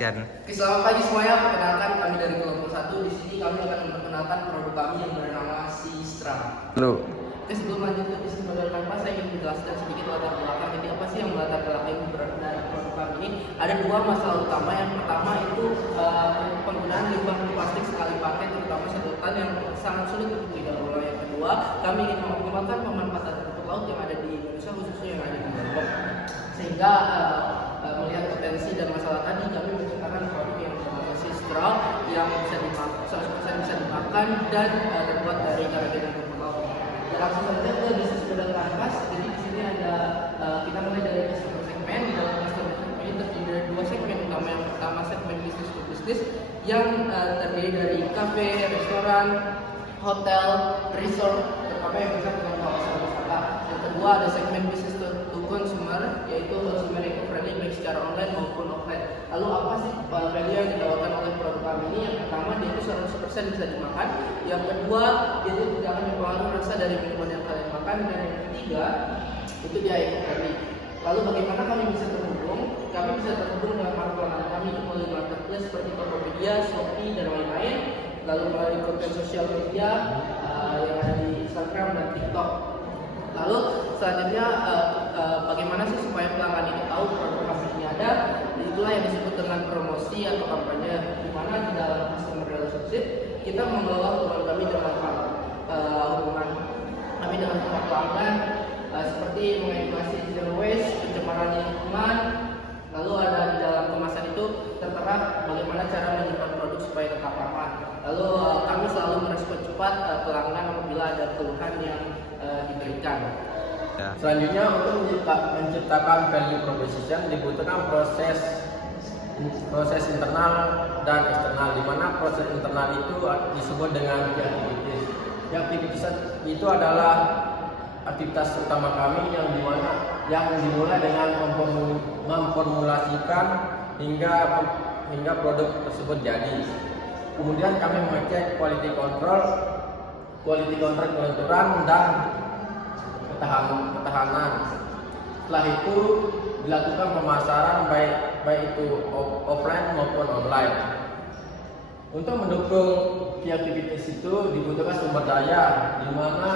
Sekian. Oke, selamat pagi semuanya. Perkenalkan kami dari kelompok 1. Di sini kami akan memperkenalkan produk kami yang bernama Sistra. Halo. Oke, sebelum lanjut ke bisnis model kanvas, saya ingin menjelaskan sedikit latar belakang. Jadi apa sih yang melatar belakang dari produk kami ini? Ada dua masalah utama. Yang pertama itu penggunaan limbah plastik sekali pakai, terutama sedotan yang sangat sulit untuk didaur ulang. Yang kedua, kami ingin mengoptimalkan pemanfaatan rumput laut yang ada di Indonesia, khususnya yang ada di Lombok. Sehingga melihat potensi dan masalah tadi, kami menciptakan produk yang bernama Sistra yang bisa dimakan dan terbuat dari kerajinan rumput laut. Dan langsung saja ke bisnis model kanvas. Jadi di sini ada kita mulai dari customer segmen. Di dalam customer segmen ini terdiri dari dua segmen utama. Yang pertama segmen bisnis to bisnis yang terdiri dari kafe, restoran, hotel, resort, terutama yang bisa dengan kawasan wisata. Yang kedua ada segmen bisnis to consumer, yaitu consumer eco-friendly baik secara online maupun offline. Lalu apa sih value yang ditawarkan oleh produk kami ini? Yang pertama, dia itu 100% bisa dimakan. Yang kedua, dia itu tidak akan mempengaruhi rasa dari minuman yang kalian makan. Dan yang ketiga, itu dia eco-friendly. Lalu bagaimana kami bisa terhubung? Kami bisa terhubung dengan para pelanggan kami melalui marketplace seperti Tokopedia, Shopee, dan lain-lain. Lalu melalui konten sosial media yang ada di Instagram dan TikTok. Lalu selanjutnya bagaimana sih supaya pelanggan itu tahu produk kami ini ada? Itulah yang disebut dengan promosi atau kampanye, di mana di dalam customer relationship kita mengelola hubungan kami dengan para pelanggan seperti mengedukasi zero waste, pencemaran lingkungan. Lalu ada di dalam kemasan itu tertera bagaimana cara menyimpan produk supaya tetap aman. Lalu kami selalu merespon cepat pelanggan apabila ada keluhan yang diberikan. Ya. Selanjutnya untuk menciptakan value proposition dibutuhkan proses internal dan eksternal, di mana proses internal itu disebut dengan activities. Activities itu adalah aktivitas utama kami yang dimulai dengan memformulasikan hingga produk tersebut jadi. Kemudian kami mengecek quality control kelenturan dan ketahanan. Setelah itu dilakukan pemasaran baik itu offline maupun online. Untuk mendukung aktivitas itu dibutuhkan sumber daya, di mana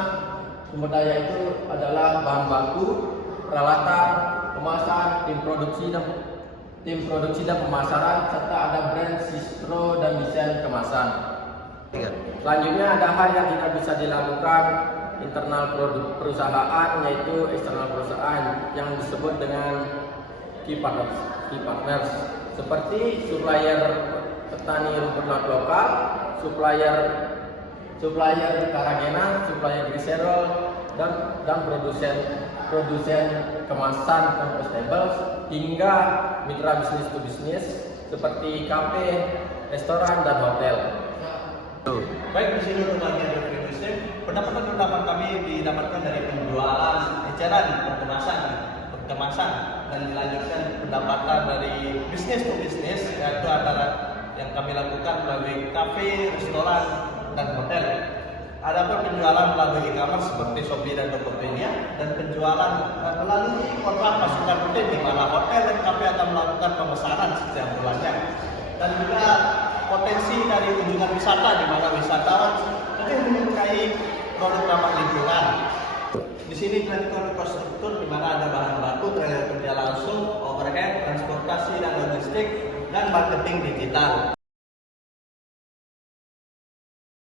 sumber daya itu adalah bahan baku, peralatan, kemasan, tim produksi dan pemasaran, serta ada brand, sistro, dan desain kemasan. Selanjutnya ada hal yang tidak bisa dilakukan internal perusahaan, yaitu eksternal perusahaan yang disebut dengan key partners seperti supplier petani rumput laut lokal, supplier karagenan, supplier gliserol, dan produsen kemasan compostable, hingga mitra bisnis to bisnis seperti kafe, restoran, dan hotel. Baik, di sini untuk bagian revenue, pendapatan kami didapatkan dari penjualan, eceran, kemasan, dan dilanjutkan pendapatan dari bisnis to bisnis, yaitu antara yang kami lakukan melalui kafe, restoran, dan hotel. Ada penjualan melalui e-commerce seperti Shopee dan Tokopedia, dan penjualan melalui kontrak pasukan rutin, di mana hotel dan kafe akan melakukan pemesanan setiap bulannya. Dan juga potensi dari kunjungan wisata, di mana wisatawan lebih menyukai produk ramah lingkungan. Di sini dilakukan infrastruktur, di mana ada bahan baku, tenaga kerja langsung, overhead, transportasi dan logistik, dan marketing digital.